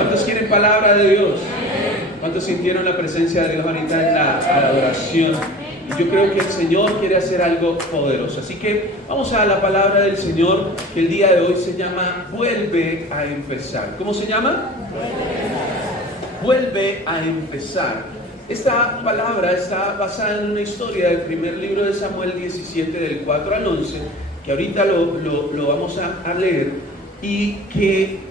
¿Cuántos quieren palabra de Dios? ¿Cuántos sintieron la presencia de Dios ahorita en la adoración? Yo creo que el Señor quiere hacer algo poderoso. Así que vamos a la palabra del Señor, que el día de hoy se llama Vuelve a empezar. ¿Cómo se llama? Vuelve a empezar. Esta palabra está basada en una historia del primer libro de Samuel 17, del 4 al 11, que ahorita lo vamos a leer, y que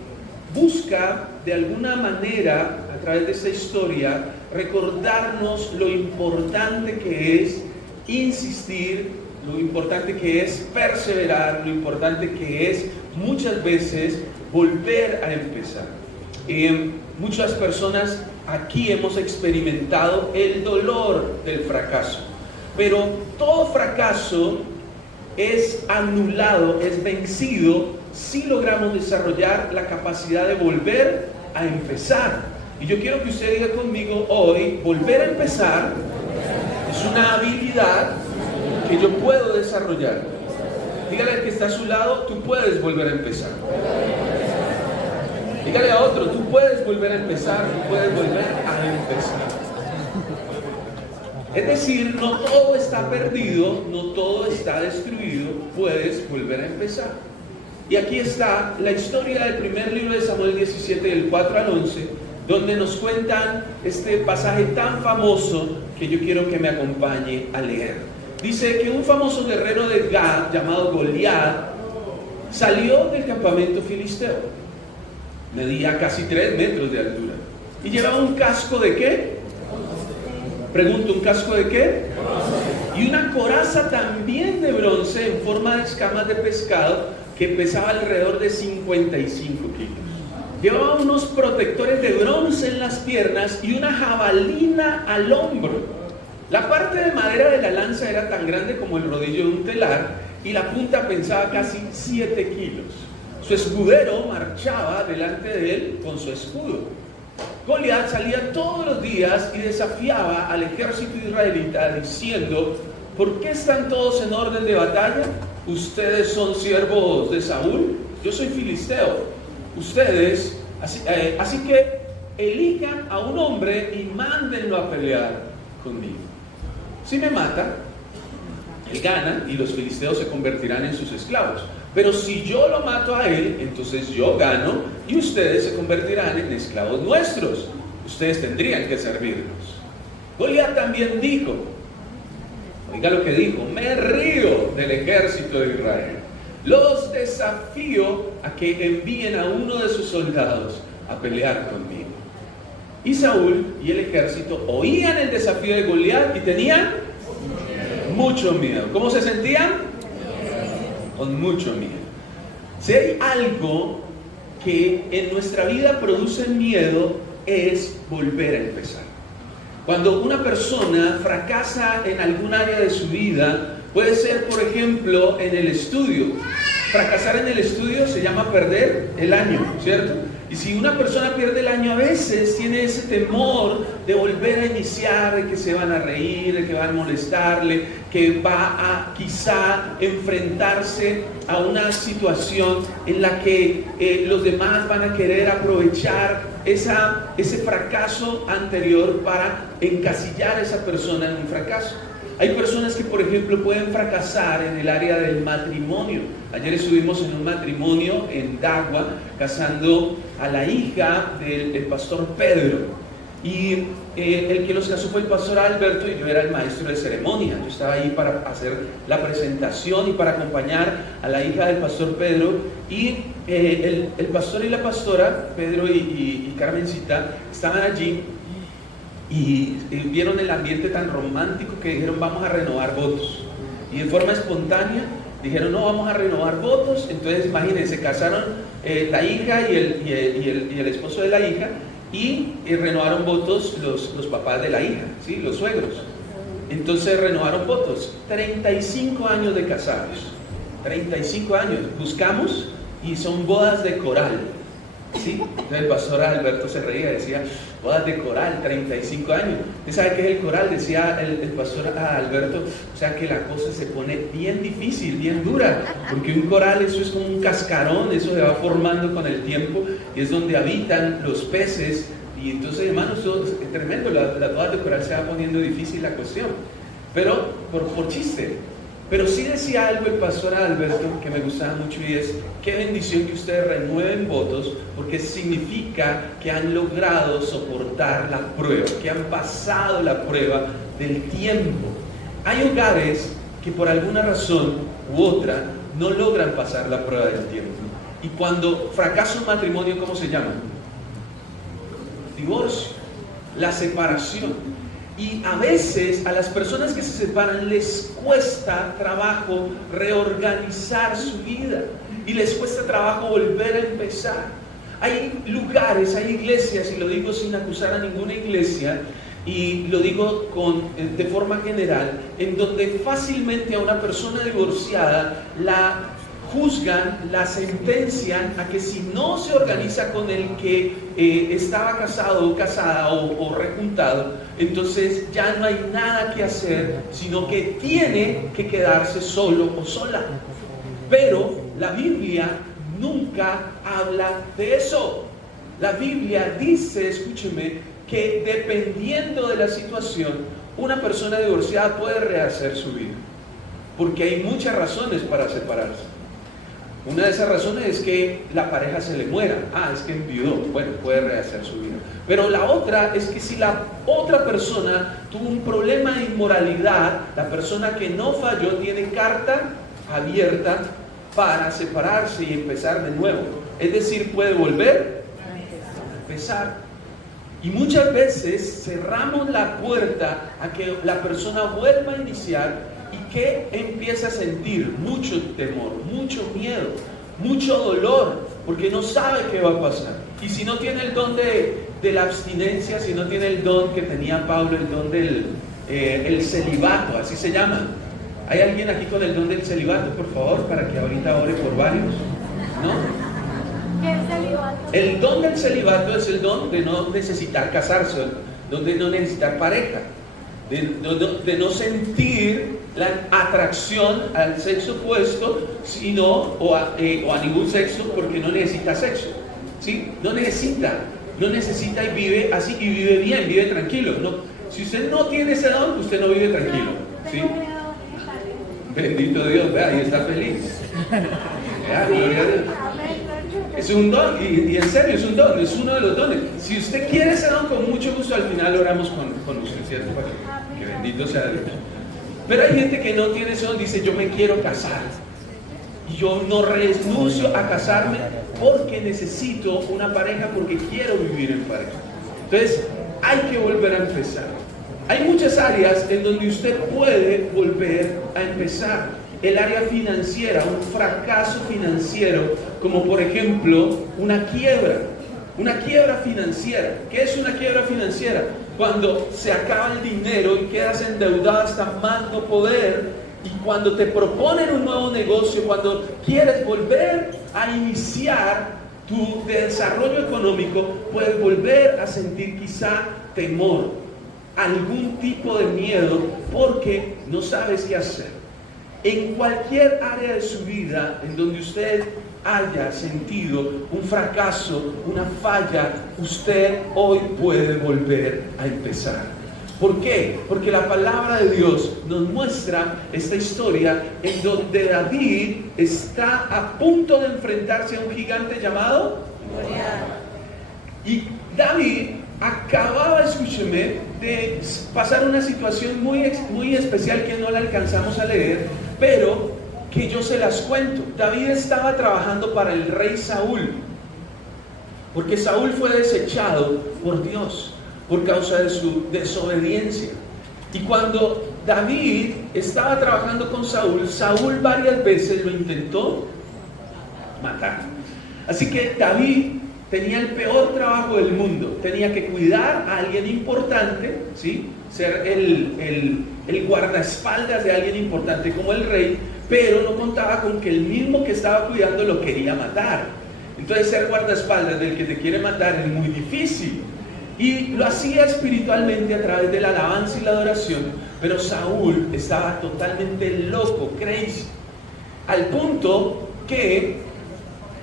busca de alguna manera, a través de esta historia, recordarnos lo importante que es insistir, lo importante que es perseverar, lo importante que es muchas veces volver a empezar. Muchas personas aquí hemos experimentado el dolor del fracaso, pero todo fracaso es anulado, es vencido si logramos desarrollar la capacidad de volver a empezar. Y yo quiero que usted diga conmigo hoy: volver a empezar es una habilidad que yo puedo desarrollar. Dígale al que está a su lado: tú puedes volver a empezar. Dígale a otro: tú puedes volver a empezar, tú puedes volver a empezar. Es decir, no todo está perdido, no todo está destruido, puedes volver a empezar. Y aquí está la historia del primer libro de Samuel 17, del 4 al 11, donde nos cuentan este pasaje tan famoso que yo quiero que me acompañe a leer. Dice que un famoso guerrero de Gad llamado Goliat salió del campamento filisteo. Medía casi 3 metros de altura y llevaba un casco ¿de qué? Pregunto, ¿un casco de qué? Y una coraza también de bronce en forma de escamas de pescado que pesaba alrededor de 55 kilos. Llevaba unos protectores de bronce en las piernas y una jabalina al hombro. La parte de madera de la lanza era tan grande como el rodillo de un telar y la punta pesaba casi 7 kilos. Su escudero marchaba delante de él con su escudo. Goliat salía todos los días y desafiaba al ejército israelita diciendo: ¿por qué están todos en orden de batalla? Ustedes son siervos de Saúl, yo soy filisteo. Ustedes, así que elijan a un hombre y mándenlo a pelear conmigo. Si me mata, él gana y los filisteos se convertirán en sus esclavos. Pero si yo lo mato a él, entonces yo gano y ustedes se convertirán en esclavos nuestros. Ustedes tendrían que servirnos. Goliat también dijo, oiga lo que dijo: me río del ejército de Israel. Los desafío a que envíen a uno de sus soldados a pelear conmigo. Y Saúl y el ejército oían el desafío de Goliat y tenían mucho miedo. ¿Cómo se sentían? Con mucho miedo. Si hay algo que en nuestra vida produce miedo, es volver a empezar. Cuando una persona fracasa en algún área de su vida, puede ser, por ejemplo, en el estudio. Fracasar en el estudio se llama perder el año, ¿cierto? Y si una persona pierde el año, a veces tiene ese temor de volver a iniciar, de que se van a reír, de que van a molestarle, que va a quizá enfrentarse a una situación en la que los demás van a querer aprovechar ese fracaso anterior para encasillar a esa persona en un fracaso. Hay personas que, por ejemplo, pueden fracasar en el área del matrimonio. Ayer estuvimos en un matrimonio en Dagua, casando a la hija del pastor Pedro. Y el que los casó fue el pastor Alberto y yo era el maestro de ceremonia. Yo estaba ahí para hacer la presentación y para acompañar a la hija del pastor Pedro. Y el pastor y la pastora, Pedro y Carmencita, estaban allí. Y vieron el ambiente tan romántico que dijeron: vamos a renovar votos. Y de forma espontánea dijeron: no, vamos a renovar votos. Entonces imagínense, se casaron la hija y el esposo de la hija, y renovaron votos los papás de la hija, ¿sí? Los suegros. Entonces renovaron votos. 35 años de casados, 35 años. Buscamos y son bodas de coral. ¿Sí? Entonces el pastor Alberto se reía, decía, bodas de coral, 35 años. ¿Usted sabe qué es el coral? Decía el pastor Alberto, o sea que la cosa se pone bien difícil, bien dura, porque un coral eso es como un cascarón, eso se va formando con el tiempo y es donde habitan los peces. Y entonces, hermanos, eso es tremendo, las bodas de coral se va poniendo difícil la cuestión. Pero, por chiste. Pero sí decía algo el pastor Alberto que me gustaba mucho y es, qué bendición que ustedes renueven votos, porque significa que han logrado soportar la prueba, que han pasado la prueba del tiempo. Hay hogares que por alguna razón u otra no logran pasar la prueba del tiempo. Y cuando fracasa un matrimonio, ¿cómo se llama? Divorcio, la separación. Y a veces a las personas que se separan les cuesta trabajo reorganizar su vida y les cuesta trabajo volver a empezar. Hay lugares, hay iglesias, y lo digo sin acusar a ninguna iglesia, y lo digo de forma general, en donde fácilmente a una persona divorciada la juzgan, la sentencian a que si no se organiza con el que estaba casado o casada o rejuntado, entonces ya no hay nada que hacer, sino que tiene que quedarse solo o sola. Pero la Biblia nunca habla de eso. La Biblia dice, escúcheme, que dependiendo de la situación, una persona divorciada puede rehacer su vida, porque hay muchas razones para separarse. Una de esas razones es que la pareja se le muera. Es que enviudó. Bueno, puede rehacer su vida. Pero la otra es que si la otra persona tuvo un problema de inmoralidad, la persona que no falló tiene carta abierta para separarse y empezar de nuevo. Es decir, puede volver a empezar. Y muchas veces cerramos la puerta a que la persona vuelva a iniciar. ¿Y qué empieza a sentir? Mucho temor, mucho miedo, mucho dolor, porque no sabe qué va a pasar. Y si no tiene el don de la abstinencia, si no tiene el don que tenía Pablo, el don del el celibato, así se llama. ¿Hay alguien aquí con el don del celibato, por favor, para que ahorita ore por varios? ¿No? ¿Qué es celibato? El don del celibato es el don de no necesitar casarse, de no necesitar pareja, de no sentir la atracción al sexo opuesto, sino o a ningún sexo, porque no necesita sexo, ¿sí? No necesita y vive así, y vive bien, vive tranquilo. No, si usted no tiene ese don, usted no vive tranquilo, ¿sí? Bendito Dios, vea, y está feliz. Vea, gloria a Dios. Es un don, y en serio es un don, es uno de los dones. Si usted quiere ese don, con mucho gusto al final oramos con usted, ¿cierto? Que bendito sea Dios. Pero hay gente que no tiene ese don, dice, yo me quiero casar. Y yo no renuncio a casarme porque necesito una pareja, porque quiero vivir en pareja. Entonces, hay que volver a empezar. Hay muchas áreas en donde usted puede volver a empezar. El área financiera, un fracaso financiero, como por ejemplo una quiebra financiera. ¿Qué es una quiebra financiera? Cuando se acaba el dinero y quedas endeudado hasta más no poder, y cuando te proponen un nuevo negocio, cuando quieres volver a iniciar tu desarrollo económico, puedes volver a sentir quizá temor, algún tipo de miedo, porque no sabes qué hacer. En cualquier área de su vida en donde usted haya sentido un fracaso, una falla, usted hoy puede volver a empezar. ¿Por qué? Porque la palabra de Dios nos muestra esta historia en donde David está a punto de enfrentarse a un gigante llamado Goliat. Y David acababa, escúcheme, de pasar una situación muy especial que no la alcanzamos a leer, pero que yo se las cuento. David estaba trabajando para el rey Saúl, porque Saúl fue desechado por Dios por causa de su desobediencia. Y cuando David estaba trabajando con Saúl, Saúl varias veces lo intentó matar. Así que David tenía el peor trabajo del mundo. Tenía que cuidar a alguien importante, ¿sí? Ser el guardaespaldas de alguien importante como el rey, pero no contaba con que el mismo que estaba cuidando lo quería matar. Entonces ser guardaespaldas del que te quiere matar es muy difícil. Y lo hacía espiritualmente a través de la alabanza y la adoración, pero Saúl estaba totalmente loco, crazy, al punto que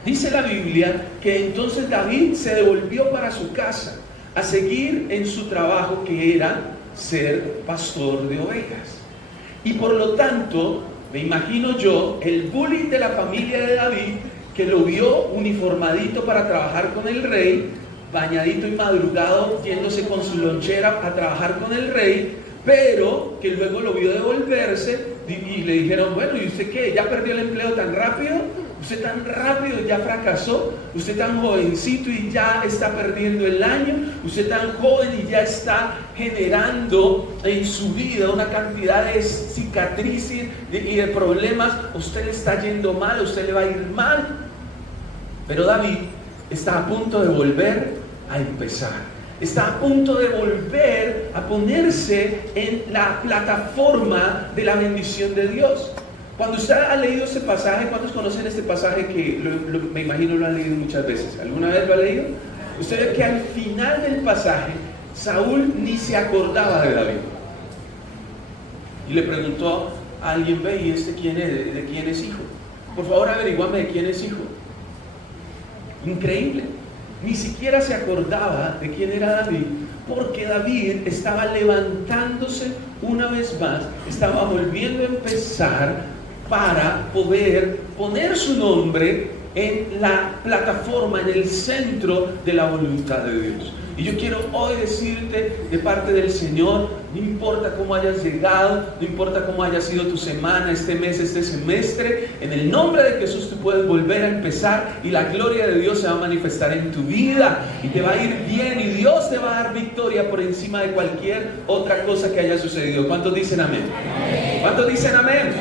dice la Biblia que entonces David se devolvió para su casa a seguir en su trabajo, que era ser pastor de ovejas. Y por lo tanto, me imagino yo, el bully de la familia de David, que lo vio uniformadito para trabajar con el rey, bañadito y madrugado, yéndose con su lonchera a trabajar con el rey, pero que luego lo vio devolverse y le dijeron, bueno, ¿y usted qué? ¿Ya perdió el empleo tan rápido? ¿Usted tan rápido ya fracasó? ¿Usted tan jovencito y ya está perdiendo el año? ¿Usted tan joven y ya está generando en su vida una cantidad de cicatrices y de problemas? ¿Usted le está yendo mal? ¿Usted le va a ir mal? Pero David está a punto de volver a empezar. Está a punto de volver a ponerse en la plataforma de la bendición de Dios. Cuando usted ha leído este pasaje, ¿cuántos conocen este pasaje que me imagino lo han leído muchas veces? ¿Alguna vez lo ha leído? Usted ve que al final del pasaje, Saúl ni se acordaba de David. Y le preguntó a alguien, ve, ¿y este quién es? ¿De quién es hijo? Por favor, averiguame de quién es hijo. Increíble. Ni siquiera se acordaba de quién era David, porque David estaba levantándose una vez más, estaba volviendo a empezar para poder poner su nombre en la plataforma, en el centro de la voluntad de Dios. Y yo quiero hoy decirte de parte del Señor, no importa cómo hayas llegado, no importa cómo haya sido tu semana, este mes, este semestre, en el nombre de Jesús tú puedes volver a empezar y la gloria de Dios se va a manifestar en tu vida y te va a ir bien y Dios te va a dar victoria por encima de cualquier otra cosa que haya sucedido. ¿Cuántos dicen amén? ¿Cuántos dicen amén?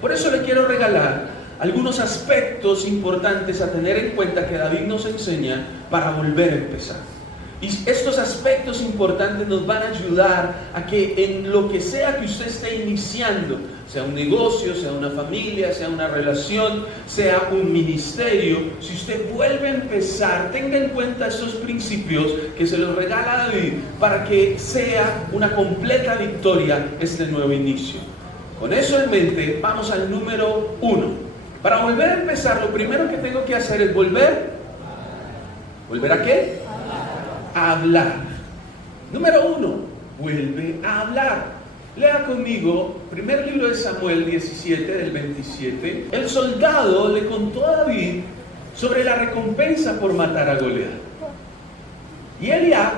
Por eso le quiero regalar algunos aspectos importantes a tener en cuenta que David nos enseña para volver a empezar. Y estos aspectos importantes nos van a ayudar a que en lo que sea que usted esté iniciando, sea un negocio, sea una familia, sea una relación, sea un ministerio, si usted vuelve a empezar, tenga en cuenta estos principios que se los regala David para que sea una completa victoria este nuevo inicio. Con eso en mente, vamos al número 1. Para volver a empezar, lo primero que tengo que hacer es ¿volver a qué? A hablar. Número 1, vuelve a hablar. Lea conmigo, primer libro de Samuel 17, del 27. El soldado le contó a David sobre la recompensa por matar a Goliat. Y Eliab,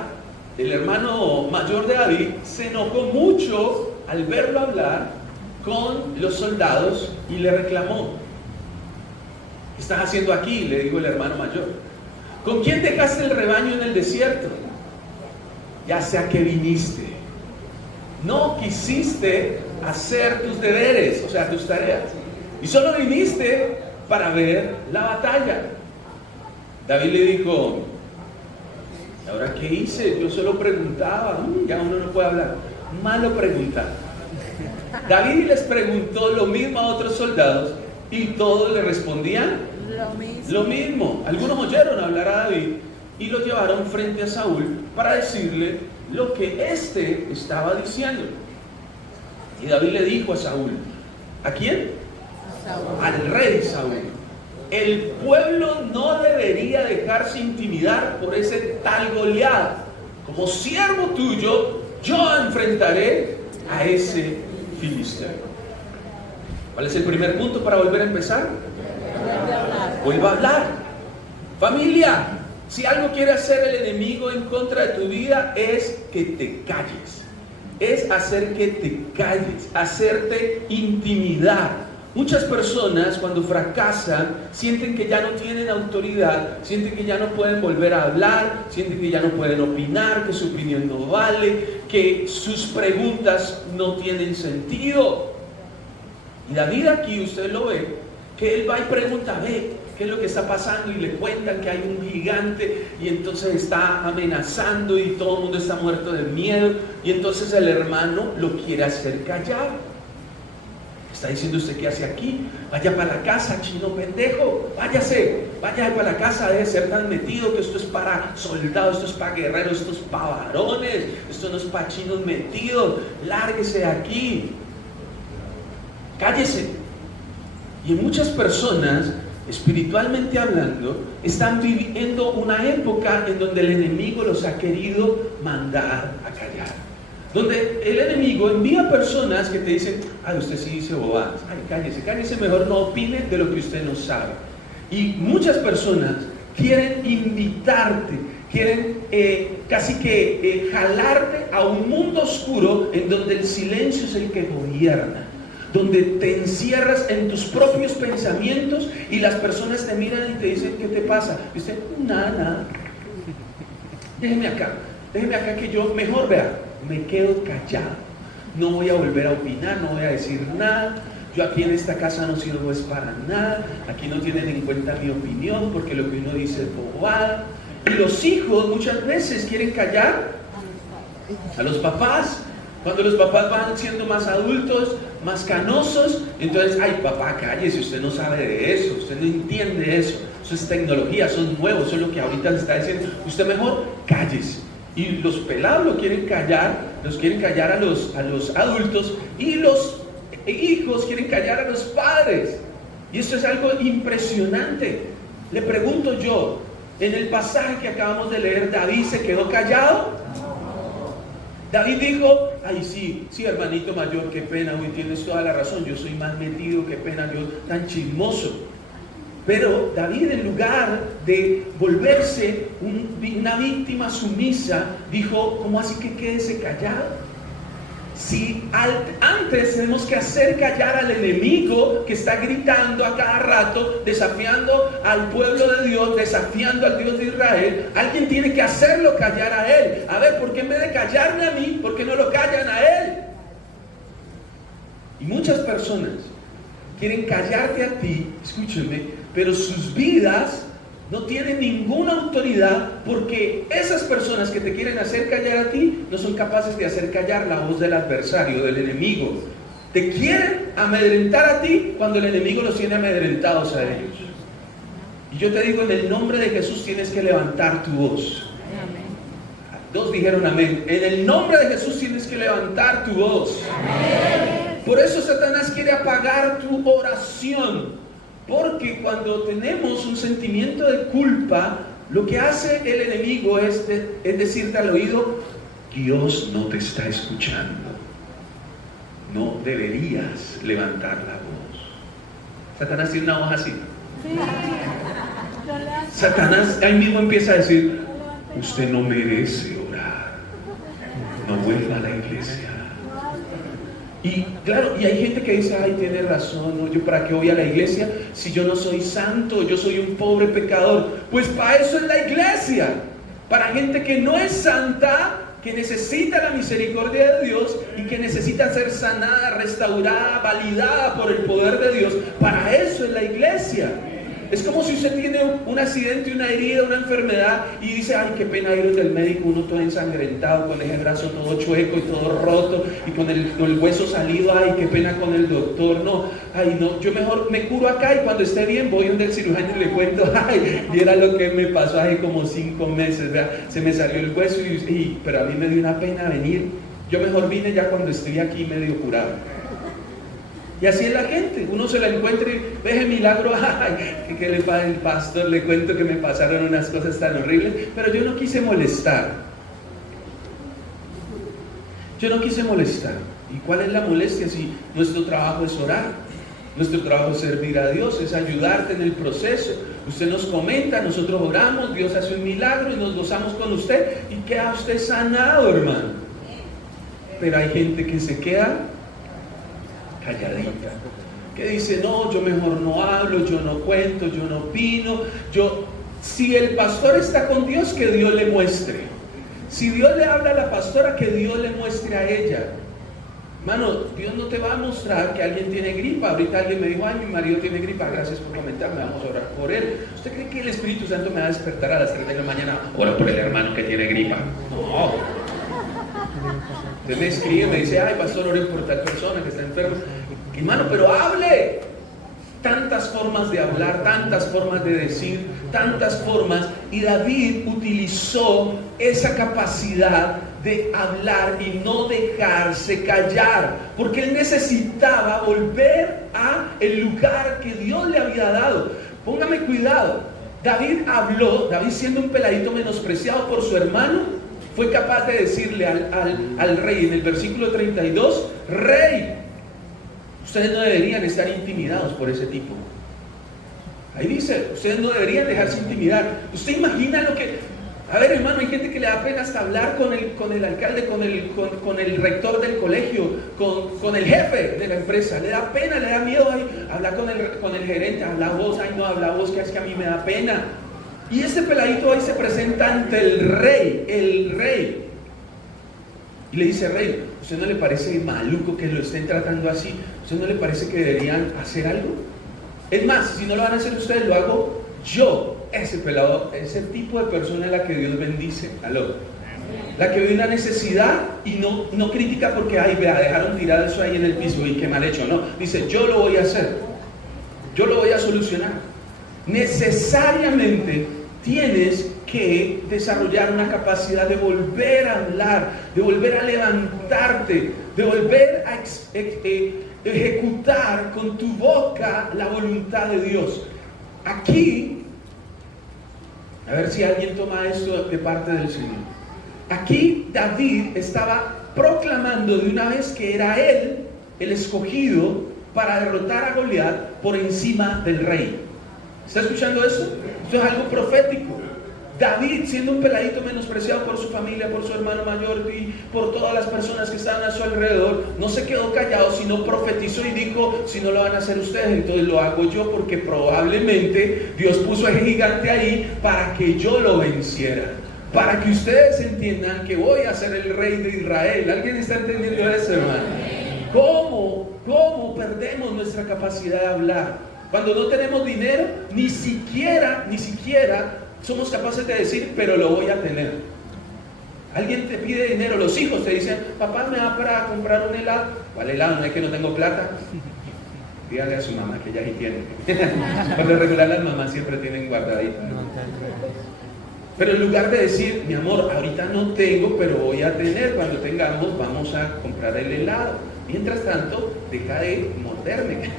el hermano mayor de David, se enojó mucho al verlo hablar con los soldados y le reclamó. ¿Qué estás haciendo aquí?, le dijo el hermano mayor. ¿Con quién dejaste el rebaño en el desierto? Ya sea que viniste, no quisiste hacer tus deberes, o sea, tus tareas, y solo viniste para ver la batalla. David le dijo, ¿y ahora qué hice? Yo solo preguntaba. Ya uno no puede hablar. Malo preguntar. David les preguntó lo mismo a otros soldados y todos le respondían lo mismo. Algunos oyeron hablar a David y lo llevaron frente a Saúl para decirle lo que éste estaba diciendo. Y David le dijo a Saúl, ¿a quién? Al rey Saúl. El pueblo no debería dejarse intimidar por ese tal Goliat. Como siervo tuyo, yo enfrentaré a ese filisteo. ¿Cuál es el primer punto para volver a empezar? Vuelva a hablar. Familia, si algo quiere hacer el enemigo en contra de tu vida es que te calles. Es hacer que te calles, hacerte intimidar. Muchas personas cuando fracasan sienten que ya no tienen autoridad, sienten que ya no pueden volver a hablar, sienten que ya no pueden opinar, que su opinión no vale, que sus preguntas no tienen sentido. Y David aquí, usted lo ve, que él va y pregunta, ve, ¿qué es lo que está pasando? Y le cuentan que hay un gigante y entonces está amenazando y todo el mundo está muerto de miedo y entonces el hermano lo quiere hacer callar. Está diciendo usted, ¿qué hace aquí? Vaya para la casa, chino pendejo. Váyase, vaya para la casa, debe ser tan metido que esto es para soldados, esto es para guerreros, esto es para varones, esto no es para chinos metidos. Lárguese de aquí. Cállese. Y muchas personas, espiritualmente hablando, están viviendo una época en donde el enemigo los ha querido mandar a callar. Donde el enemigo envía personas que te dicen, ay, usted sí dice bobadas, ay, cállese, mejor no opine de lo que usted no sabe. Y muchas personas quieren invitarte, quieren casi que jalarte a un mundo oscuro en donde el silencio es el que gobierna, donde te encierras en tus propios pensamientos y las personas te miran y te dicen, ¿qué te pasa? Y usted, nada. Déjeme acá que yo mejor vea, me quedo callado, no voy a volver a opinar, no voy a decir nada. Yo aquí en esta casa no sirvo es para nada, aquí no tienen en cuenta mi opinión porque lo que uno dice es bobada. Y los hijos muchas veces quieren callar a los papás. Cuando los papás van siendo más adultos, más canosos, entonces, ay, papá, cállese, usted no sabe de eso, usted no entiende eso, eso es tecnología, eso es nuevo, eso es lo que ahorita le está diciendo, usted mejor cállese. Y los pelados lo quieren callar, los quieren callar a los adultos, y los hijos quieren callar a los padres. Y esto es algo impresionante. Le pregunto yo, en el pasaje que acabamos de leer, ¿David se quedó callado? David dijo, ay sí, hermanito mayor, qué pena, hoy tienes toda la razón, yo soy más metido, qué pena, yo tan chismoso. Pero David, en lugar de volverse una víctima sumisa, dijo, ¿cómo así que quédese callado? Si antes tenemos que hacer callar al enemigo que está gritando a cada rato, desafiando al pueblo de Dios, desafiando al Dios de Israel, alguien tiene que hacerlo callar a él. A ver, ¿por qué en vez de callarme a mí, por qué no lo callan a él? Y muchas personas quieren callarte a ti, escúchenme, pero sus vidas no tienen ninguna autoridad porque esas personas que te quieren hacer callar a ti no son capaces de hacer callar la voz del adversario, del enemigo. Te quieren amedrentar a ti cuando el enemigo los tiene amedrentados a ellos. Y yo te digo, en el nombre de Jesús tienes que levantar tu voz. Amén. Dos dijeron amén. En el nombre de Jesús tienes que levantar tu voz. Amén. Por eso Satanás quiere apagar tu oración. Porque cuando tenemos un sentimiento de culpa, lo que hace el enemigo es decirte al oído, Dios no te está escuchando. No deberías levantar la voz. Satanás tiene una voz así. Satanás ahí mismo empieza a decir, usted no merece orar. No vuelva a la iglesia. Y claro, y hay gente que dice, ay, tiene razón, ¿no? Yo para qué voy a la iglesia si yo no soy santo, yo soy un pobre pecador. Pues para eso es la iglesia, para gente que no es santa, que necesita la misericordia de Dios y que necesita ser sanada, restaurada, validada por el poder de Dios. Para eso es la iglesia. Es como si usted tiene un accidente, una herida, una enfermedad y dice, ay, qué pena ir del médico, uno todo ensangrentado, con ese brazo todo chueco y todo roto y con el hueso salido, ay, qué pena con el doctor, no, ay, no, yo mejor me curo acá y cuando esté bien voy donde el cirujano y le cuento, ay, y era lo que me pasó hace como 5 meses, ¿verdad? Se me salió el hueso pero a mí me dio una pena venir, yo mejor vine ya cuando estoy aquí medio curado. Y así es la gente, uno se la encuentra y ve el milagro, ay, que le pasa el pastor, le cuento que me pasaron unas cosas tan horribles, pero yo no quise molestar. Yo no quise molestar. ¿Y cuál es la molestia si nuestro trabajo es orar? Nuestro trabajo es servir a Dios, es ayudarte en el proceso. Usted nos comenta, nosotros oramos, Dios hace un milagro y nos gozamos con usted y queda usted sanado, hermano. Pero hay gente que se queda calladita, que dice, no, yo mejor no hablo, yo no cuento, yo no opino, si el pastor está con Dios, que Dios le muestre. Si Dios le habla a la pastora, que Dios le muestre a ella. Mano, Dios no te va a mostrar que alguien tiene gripa. Ahorita alguien me dijo, ay, mi marido tiene gripa, gracias por comentarme, vamos a orar por él. ¿Usted cree que el Espíritu Santo me va a despertar a las 3 de la mañana? Ora por el hermano que tiene gripa. No. Usted me escribe, me dice, ay pastor, oren por tal persona que está enferma. Hermano, pero hable. Tantas formas de hablar, tantas formas de decir, tantas formas. Y David utilizó esa capacidad de hablar y no dejarse callar, porque él necesitaba volver a el lugar que Dios le había dado. Póngame cuidado. David habló, David siendo un peladito menospreciado por su hermano, fue capaz de decirle al rey en el versículo 32, rey, ustedes no deberían estar intimidados por ese tipo. Ahí dice, ustedes no deberían dejarse intimidar. ¿Usted imagina lo que... A ver, hermano, hay gente que le da pena hasta hablar con el alcalde, con el rector del colegio, con el jefe de la empresa. Le da pena, le da miedo hablar con el gerente. Habla vos, ay no, habla vos, que es que a mí me da pena. Y este peladito ahí se presenta ante el rey. Y le dice, rey, ¿usted no le parece maluco que lo estén tratando así? ¿Usted no le parece que deberían hacer algo? Es más, si no lo van a hacer ustedes, lo hago yo. Ese pelado, ese tipo de persona es la que Dios bendice. Aló. La que ve una necesidad y no critica porque, ay, vea, dejaron tirado eso ahí en el piso y qué mal hecho. No, dice, yo lo voy a hacer. Yo lo voy a solucionar. Necesariamente tienes que desarrollar una capacidad de volver a hablar, de volver a levantarte, de volver a ejecutar con tu boca la voluntad de Dios. Aquí, a ver si alguien toma esto de parte del Señor. Aquí David estaba proclamando de una vez que era él el escogido para derrotar a Goliat por encima del rey. ¿Está escuchando esto? Esto es algo profético. David, siendo un peladito menospreciado por su familia, por su hermano mayor y por todas las personas que estaban a su alrededor, no se quedó callado, sino profetizó y dijo, si no lo van a hacer ustedes, entonces lo hago yo, porque probablemente Dios puso a ese gigante ahí para que yo lo venciera, para que ustedes entiendan que voy a ser el rey de Israel. ¿Alguien está entendiendo eso, hermano? ¿Cómo perdemos nuestra capacidad de hablar? Cuando no tenemos dinero, ni siquiera somos capaces de decir, pero lo voy a tener. Alguien te pide dinero, los hijos te dicen, papá, ¿me da para comprar un helado? ¿Cuál helado? No es que no tengo plata. Dígale a su mamá que ella sí tiene. Por lo regular las mamás siempre tienen guardadita. Pero en lugar de decir, mi amor, ahorita no tengo, pero voy a tener, cuando tengamos vamos a comprar el helado. Mientras tanto, deja de morderme.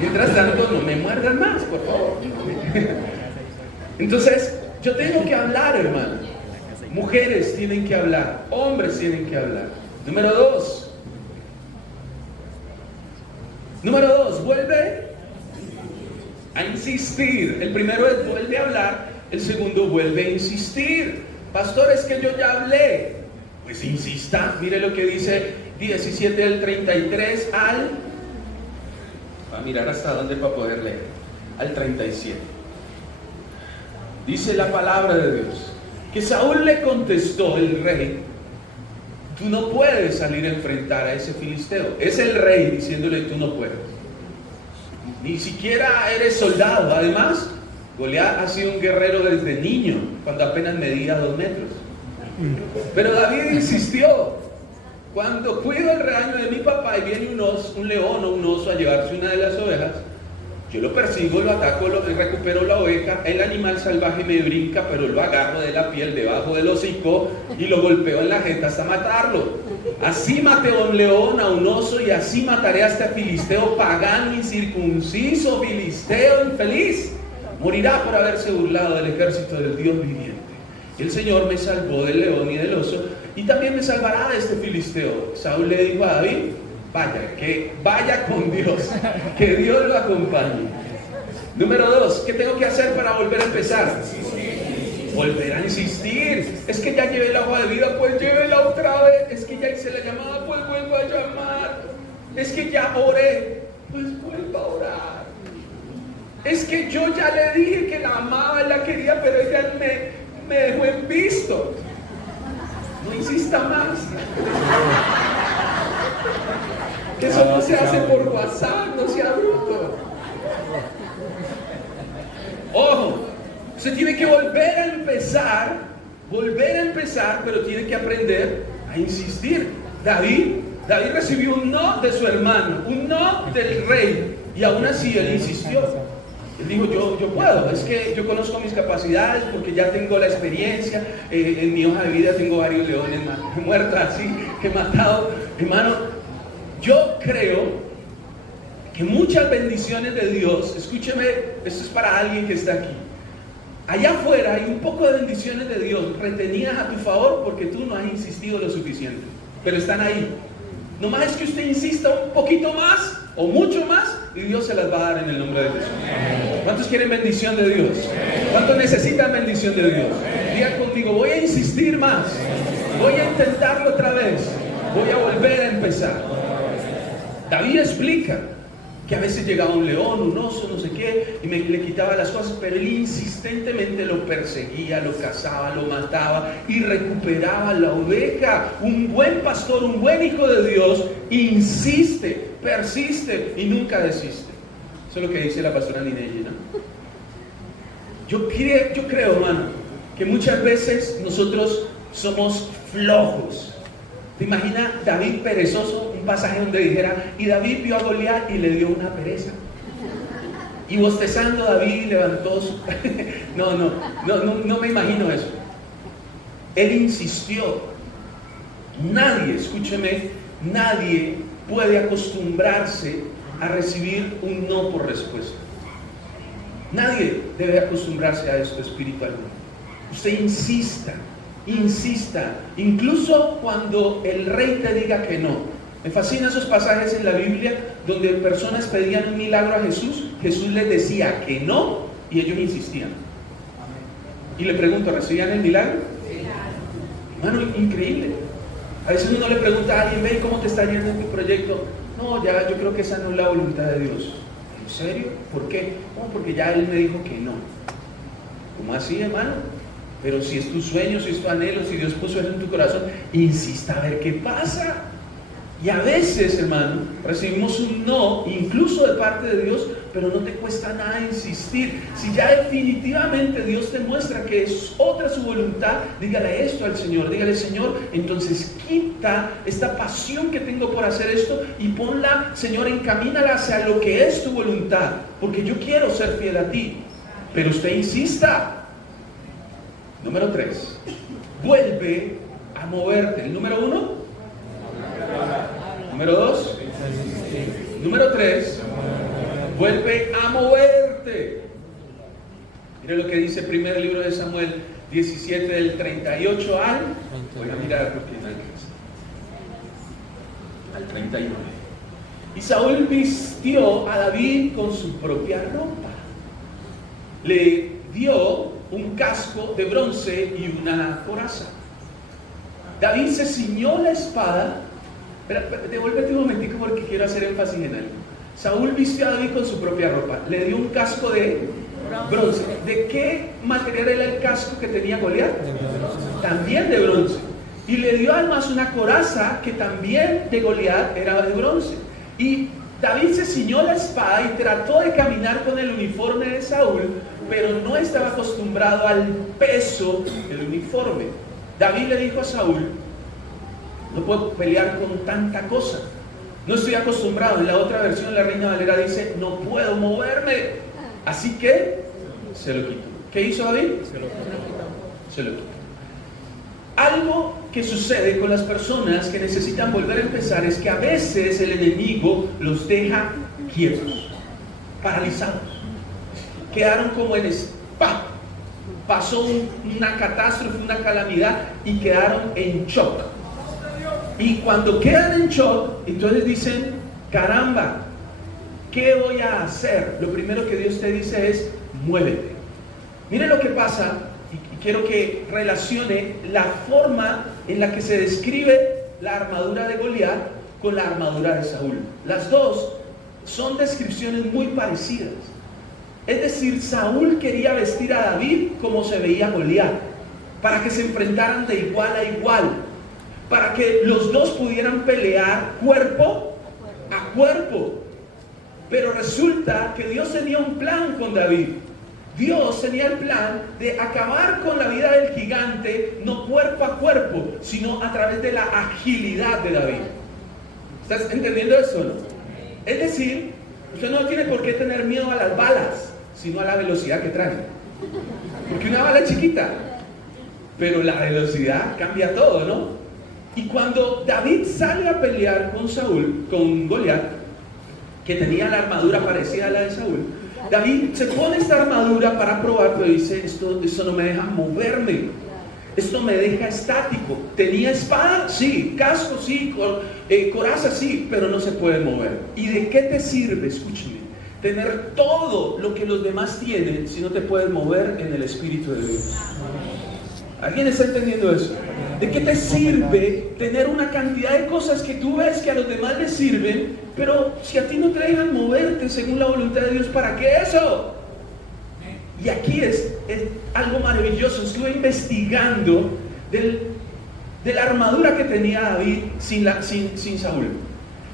Mientras tanto, no me muerdan más, por favor. Entonces, yo tengo que hablar, hermano. Mujeres tienen que hablar, hombres tienen que hablar. Número dos, vuelve a insistir. El primero es vuelve a hablar, el segundo vuelve a insistir. Pastor, es que yo ya hablé. Pues insista, mire lo que dice 17 del 33 va a mirar hasta dónde para poder leer, al 37. Dice la palabra de Dios, que Saúl le contestó, el rey, tú no puedes salir a enfrentar a ese filisteo. Es el rey diciéndole, tú no puedes. Ni siquiera eres soldado. Además, Goliat ha sido un guerrero desde niño, cuando apenas medía 2 metros. Pero David insistió. Cuando cuido el rebaño de mi papá y viene un león o un oso a llevarse una de las ovejas, yo lo persigo, lo ataco, recupero la oveja, el animal salvaje me brinca, pero lo agarro de la piel debajo del hocico y lo golpeo en la jeta hasta matarlo. Así maté a un león, a un oso, y así mataré a este filisteo pagano, incircunciso, filisteo infeliz. Morirá por haberse burlado del ejército del Dios viviente. Y el Señor me salvó del león y del oso, y también me salvará de este filisteo. Saúl le dijo a David, vaya con Dios, que Dios lo acompañe. Número 2, ¿qué tengo que hacer para volver a empezar? Volver a insistir. Es que ya llevé la hoja de vida, pues llévela otra vez. Es que ya hice la llamada, pues vuelva a llamar. Es que ya oré, pues vuelva a orar. Es que yo ya le dije que la amaba, la quería, pero ella me dejó en visto. No insista más. Que eso no se hace por WhatsApp, no sea bruto. Ojo, se tiene que volver a empezar, pero tiene que aprender a insistir. David recibió un no de su hermano, un no del rey, y aún así él insistió. Él dijo, yo puedo, es que yo conozco mis capacidades porque ya tengo la experiencia, en mi hoja de vida tengo varios leones muertos así, que he matado. Hermano, yo creo que muchas bendiciones de Dios, escúcheme, esto es para alguien que está aquí. Allá afuera hay un poco de bendiciones de Dios retenidas a tu favor porque tú no has insistido lo suficiente, pero están ahí. Nomás es que usted insista un poquito más o mucho más y Dios se las va a dar en el nombre de Jesús. ¿Cuántos quieren bendición de Dios? ¿Cuántos necesitan bendición de Dios? Diga conmigo, voy a insistir más, voy a intentarlo otra vez, voy a volver a empezar. David explica que a veces llegaba un león, un oso, no sé qué, y le quitaba las cosas, pero él insistentemente lo perseguía, lo cazaba, lo mataba y recuperaba la oveja. Un buen pastor, un buen hijo de Dios, insiste, persiste y nunca desiste. Eso es lo que dice la pastora Ninelli, ¿no? Yo creo, hermano, que muchas veces nosotros somos flojos. ¿Te imaginas David perezoso? Un pasaje donde dijera, y David vio a Goliat y le dio una pereza. Y bostezando David levantó su... No me imagino eso. Él insistió. Nadie, escúcheme, nadie puede acostumbrarse a recibir un no por respuesta. Nadie debe acostumbrarse a esto espiritualmente. Usted insista, incluso cuando el rey te diga que no. Me fascinan esos pasajes en la Biblia donde personas pedían un milagro a Jesús, Jesús les decía que no y ellos insistían. Y le pregunto, ¿recibían el milagro? Hermano, increíble. A veces uno le pregunta a alguien, ve, ¿cómo te está yendo en tu proyecto? No, ya, yo creo que esa no es la voluntad de Dios. ¿En serio? ¿Por qué? No, porque ya Él me dijo que no. ¿Cómo así, hermano? Pero si es tu sueño, si es tu anhelo, si Dios puso eso en tu corazón, insista a ver qué pasa. Y a veces, hermano, recibimos un no, incluso de parte de Dios, pero no te cuesta nada insistir. Si ya definitivamente Dios te muestra que es otra su voluntad, dígale esto al Señor, dígale, Señor, entonces quita esta pasión que tengo por hacer esto y ponla, Señor, encamínala hacia lo que es tu voluntad, porque yo quiero ser fiel a ti. Pero usted insista. Número 3, vuelve a moverte. El número 1, número 2, número 3, vuelve a moverte. Mire lo que dice el primer libro de Samuel 17 del 38 voy a mirar al 39. Y Saúl vistió a David con su propia ropa, le dio un casco de bronce y una coraza. David se ciñó la espada. Devuélvete un momentico porque quiero hacer énfasis en algo. Saúl vistió a David con su propia ropa, le dio un casco de bronce. ¿De qué material era el casco que tenía Goliat? También de bronce. Y le dio además una coraza que también de Goliat era de bronce. Y David se ciñó la espada y trató de caminar con el uniforme de Saúl, pero no estaba acostumbrado al peso del uniforme. David le dijo a Saúl, no puedo pelear con tanta cosa, no estoy acostumbrado. En la otra versión, la Reina Valera dice, no puedo moverme, así que se lo quitó. ¿Qué hizo David? Se lo quitó. Algo que sucede con las personas que necesitan volver a empezar es que a veces el enemigo los deja quietos, paralizados. Quedaron como en spa. Pasó una catástrofe, una calamidad y quedaron en shock. Y cuando quedan en shock, entonces dicen, caramba, ¿qué voy a hacer? Lo primero que Dios te dice es, muévete. Mire lo que pasa, y quiero que relacione la forma en la que se describe la armadura de Goliat con la armadura de Saúl. Las dos son descripciones muy parecidas. Es decir, Saúl quería vestir a David como se veía Goliat, para que se enfrentaran de igual a igual, para que los dos pudieran pelear cuerpo a cuerpo. Pero resulta que Dios tenía un plan con David. Dios tenía el plan de acabar con la vida del gigante combate no cuerpo a cuerpo, sino a través de la agilidad de David. ¿Estás entendiendo eso o no? Es decir, usted no tiene por qué tener miedo a las balas, sino a la velocidad que traen. Porque una bala es chiquita, pero la velocidad cambia todo, ¿no? Y cuando David sale a pelear con Saúl, con Goliat, que tenía la armadura parecida a la de Saúl, David se pone esta armadura para probar, pero dice, esto no me deja moverme, esto me deja estático. ¿Tenía espada? Sí. ¿Casco? Sí. ¿Coraza? Sí. Pero no se puede mover. ¿Y de qué te sirve, escúcheme, tener todo lo que los demás tienen si no te puedes mover en el Espíritu de Dios? ¿Alguien está entendiendo eso? ¿De qué te sirve tener una cantidad de cosas que tú ves que a los demás les sirven, pero si a ti no te dejan moverte según la voluntad de Dios, ¿para qué eso? Y aquí es algo maravilloso. Estuve investigando de la armadura que tenía David sin Saúl.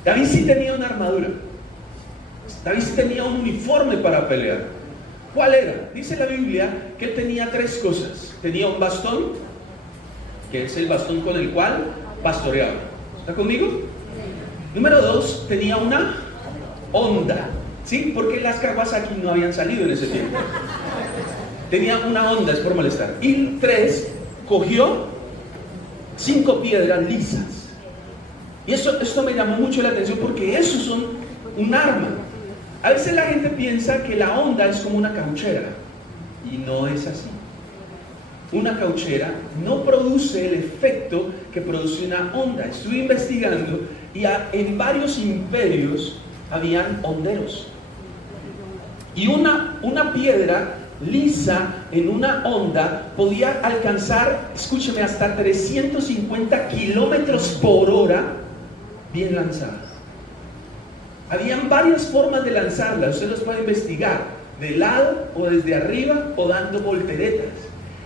David sí tenía una armadura. David sí tenía un uniforme para pelear. ¿Cuál era? Dice la Biblia que él tenía 3 cosas. Tenía un bastón, que es el bastón con el cual pastoreaba. ¿Está conmigo? Número 2, tenía una honda. ¿Sí? Porque las Kawasaki no habían salido en ese tiempo. Tenía una honda, es por molestar. Y 3, cogió 5 piedras lisas. Y esto me llamó mucho la atención porque esos son un arma. A veces la gente piensa que la honda es como una cauchera. Y no es así. Una cauchera no produce el efecto que produce una honda. Estuve investigando y en varios imperios habían honderos. Y una piedra lisa en una honda podía alcanzar, escúcheme, hasta 350 kilómetros por hora bien lanzada. Habían varias formas de lanzarla, usted los puede investigar, de lado o desde arriba o dando volteretas.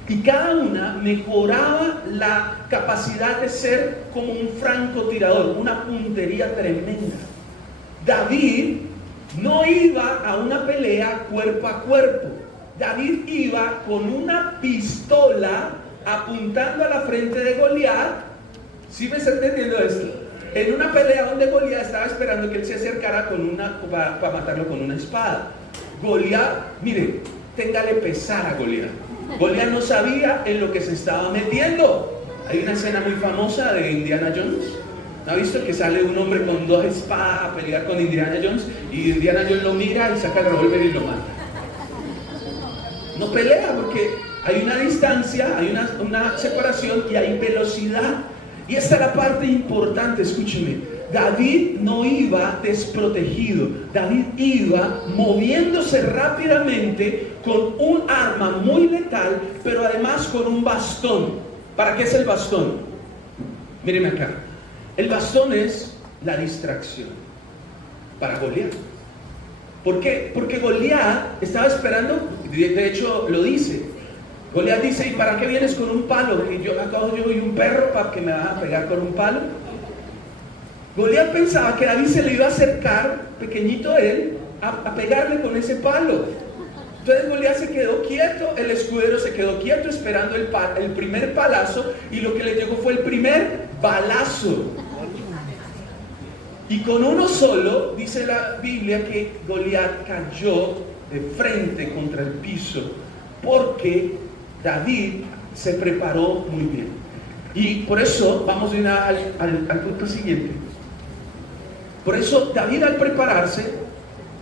Y cada una mejoraba la capacidad de ser como un francotirador, una puntería tremenda. David no iba a una pelea cuerpo a cuerpo. David iba con una pistola apuntando a la frente de Goliat. ¿Sí me está entendiendo esto? En una pelea donde Goliat estaba esperando que él se acercara para matarlo con una espada. Goliat, mire, téngale pesar a Goliat. Goliat no sabía en lo que se estaba metiendo. Hay una escena muy famosa de Indiana Jones. ¿No ha visto que sale un hombre con 2 espadas a pelear con Indiana Jones? Y Indiana Jones lo mira y saca el revólver y lo mata. No pelea porque hay una distancia, hay una separación y hay velocidad. Y esta es la parte importante, escúcheme. David no iba desprotegido. David iba moviéndose rápidamente con un arma muy letal, pero además con un bastón. ¿Para qué es el bastón? Míreme acá. El bastón es la distracción para Goliat. ¿Por qué? Porque Goliat estaba esperando, de hecho lo dice. Goliat dice, ¿y para qué vienes con un palo? ¿Acaso yo soy un perro para que me vas a pegar con un palo? Goliat pensaba que David se le iba a acercar, pequeñito él, a pegarle con ese palo. Entonces Goliat se quedó quieto, el escudero se quedó quieto esperando el primer palazo, y lo que le llegó fue el primer balazo. Y con uno solo, dice la Biblia, que Goliat cayó de frente contra el piso, porque David se preparó muy bien. Y por eso, vamos al punto siguiente. Por eso David, al prepararse,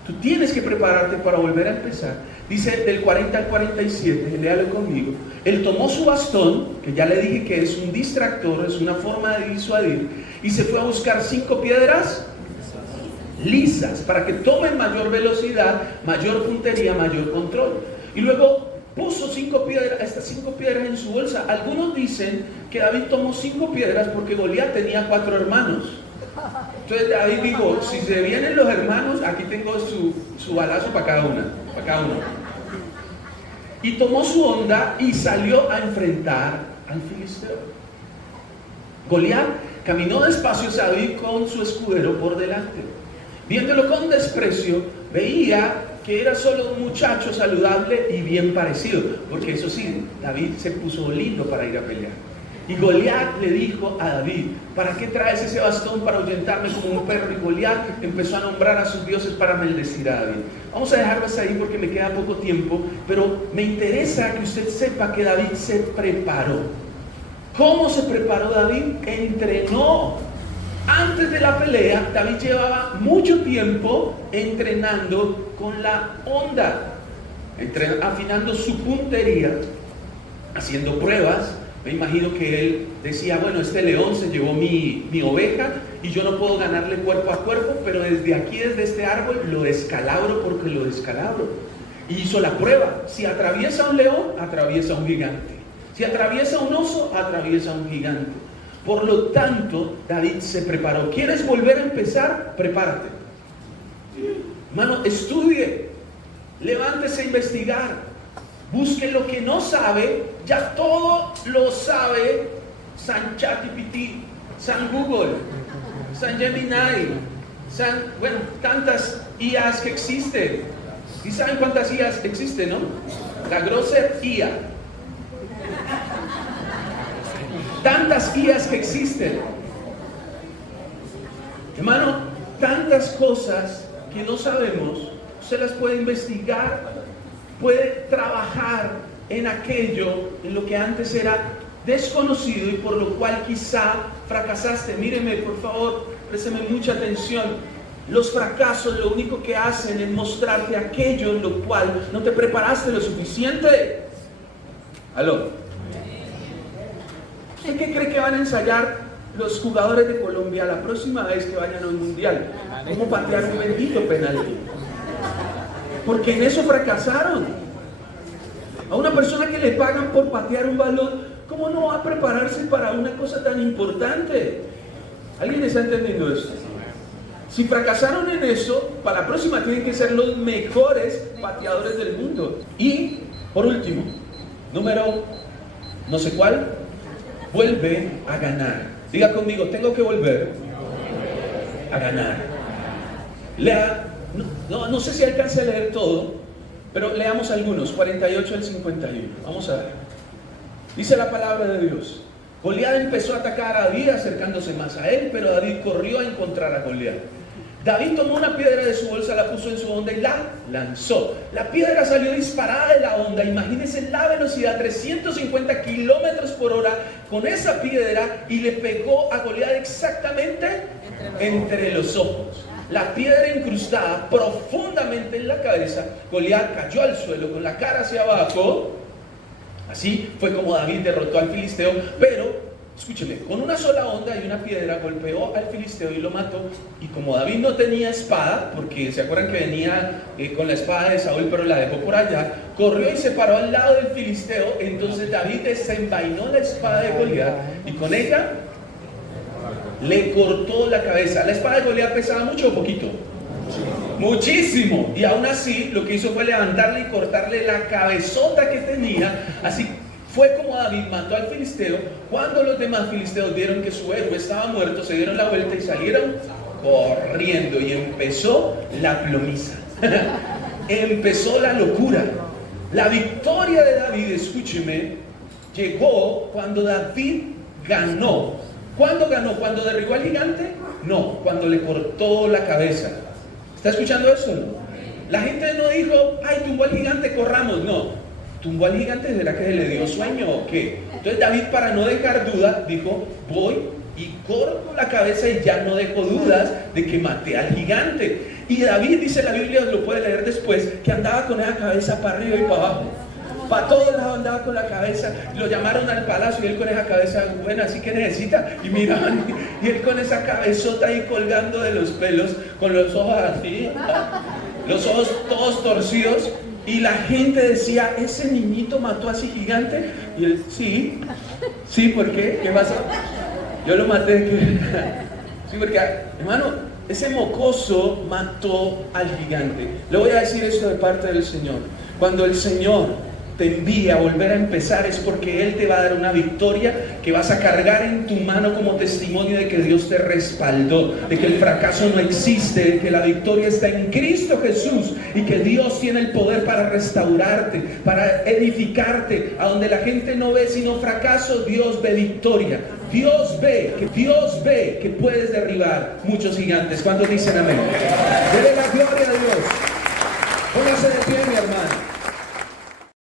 tú tienes que prepararte para volver a empezar. Dice del 40 al 47, léalo conmigo. Él tomó su bastón, que ya le dije que es un distractor, es una forma de disuadir, y se fue a buscar 5 piedras lisas para que tomen mayor velocidad, mayor puntería, mayor control. Y luego puso 5 piedras, estas 5 piedras en su bolsa. Algunos dicen que David tomó 5 piedras porque Goliat tenía 4 hermanos. Entonces David dijo, si se vienen los hermanos, aquí tengo su balazo para cada uno. Y tomó su honda y salió a enfrentar al filisteo. Goliat caminó despacio hacia David con su escudero por delante. Viéndolo con desprecio, veía que era solo un muchacho saludable y bien parecido, porque eso sí, David se puso lindo para ir a pelear. Y Goliat le dijo a David: ¿para qué traes ese bastón para ahuyentarme como un perro? Y Goliat empezó a nombrar a sus dioses para maldecir a David. Vamos a dejarlas ahí porque me queda poco tiempo, pero me interesa que usted sepa que David se preparó. ¿Cómo se preparó David? Entrenó. Antes de la pelea, David llevaba mucho tiempo entrenando con la honda, afinando su puntería, haciendo pruebas. Me imagino que él decía: bueno, este león se llevó mi oveja y yo no puedo ganarle cuerpo a cuerpo, pero desde aquí, desde este árbol, lo descalabro porque lo descalabro. Y hizo la prueba. Si atraviesa un león, atraviesa un gigante. Si atraviesa un oso, atraviesa un gigante. Por lo tanto, David se preparó. ¿Quieres volver a empezar? Prepárate. Hermano, estudie. Levántese a investigar. Busque lo que no sabe. Ya todo lo sabe San ChatGPT, San Google, San Gemini, bueno, tantas IAs que existen. ¿Y saben cuántas IAs existen, no? La Grosser IA. Tantas IAs que existen. Hermano, tantas cosas que no sabemos, usted las puede investigar, puede trabajar en aquello en lo que antes era desconocido y por lo cual quizá fracasaste. Míreme, por favor, présteme mucha atención. Los fracasos lo único que hacen es mostrarte aquello en lo cual no te preparaste lo suficiente. ¿Aló? ¿Usted qué cree que van a ensayar los jugadores de Colombia la próxima vez que vayan a un mundial? ¿Cómo patear un bendito penalti? Porque en eso fracasaron. A una persona que le pagan por patear un balón, ¿cómo no va a prepararse para una cosa tan importante? ¿Alguien está entendiendo esto? Si fracasaron en eso, para la próxima tienen que ser los mejores pateadores del mundo. Y, por último, número no sé cuál, vuelve a ganar. Diga conmigo: tengo que volver a ganar. Lea, no sé si alcance a leer todo, pero leamos algunos, 48 al 51. Vamos a ver. Dice la palabra de Dios: Goliat empezó a atacar a David, acercándose más a él, pero David corrió a encontrar a Goliat. David tomó una piedra de su bolsa, la puso en su honda y la lanzó. La piedra salió disparada de la honda. Imagínense la velocidad, 350 kilómetros por hora con esa piedra, y le pegó a Goliat exactamente entre los ojos. La piedra incrustada profundamente en la cabeza. Goliat cayó al suelo con la cara hacia abajo. Así fue como David derrotó al filisteo, pero escúcheme, con una sola honda y una piedra golpeó al filisteo y lo mató. Y como David no tenía espada, porque se acuerdan que venía con la espada de Saúl, pero la dejó por allá, corrió y se paró al lado del filisteo. Entonces David desenvainó la espada de Goliat y con ella le cortó la cabeza. La espada de Goliat pesaba mucho o poquito. Muchísimo. Y aún así lo que hizo fue levantarle y cortarle la cabezota que tenía. Así fue como David mató al filisteo. Cuando los demás filisteos vieron que su héroe estaba muerto, se dieron la vuelta y salieron corriendo. Y empezó la plomiza. Empezó la locura. La victoria de David, escúcheme, llegó cuando David ganó. ¿Cuándo ganó? ¿Cuando derribó al gigante? No, cuando le cortó la cabeza. ¿Está escuchando eso? No. La gente no dijo: ay, tumbó al gigante, corramos. No, tumbó al gigante. ¿Será que se le dio sueño o qué? Entonces David, para no dejar duda, dijo: voy y corto la cabeza y ya no dejo dudas de que maté al gigante. Y David, dice la Biblia, lo puede leer después, que andaba con esa cabeza para arriba y para abajo. Para todos lados andaba con la cabeza. Lo llamaron al palacio y él con esa cabeza buena, así que necesita. Y miraban, y él con esa cabezota ahí colgando de los pelos, con los ojos así, los ojos todos torcidos. Y la gente decía: ¿ese niñito mató a ese gigante? Y él: sí, ¿por qué? ¿Qué pasó? Yo lo maté. Sí, porque, hermano, ese mocoso mató al gigante. Le voy a decir esto de parte del Señor. Cuando el Señor te envía a volver a empezar es porque Él te va a dar una victoria que vas a cargar en tu mano como testimonio de que Dios te respaldó, de que el fracaso no existe, de que la victoria está en Cristo Jesús y que Dios tiene el poder para restaurarte, para edificarte. A donde la gente no ve sino fracaso, Dios ve victoria. Dios ve que puedes derribar muchos gigantes. ¿Cuántos dicen amén? Dele la gloria a Dios. Póngase de pie, mi hermano.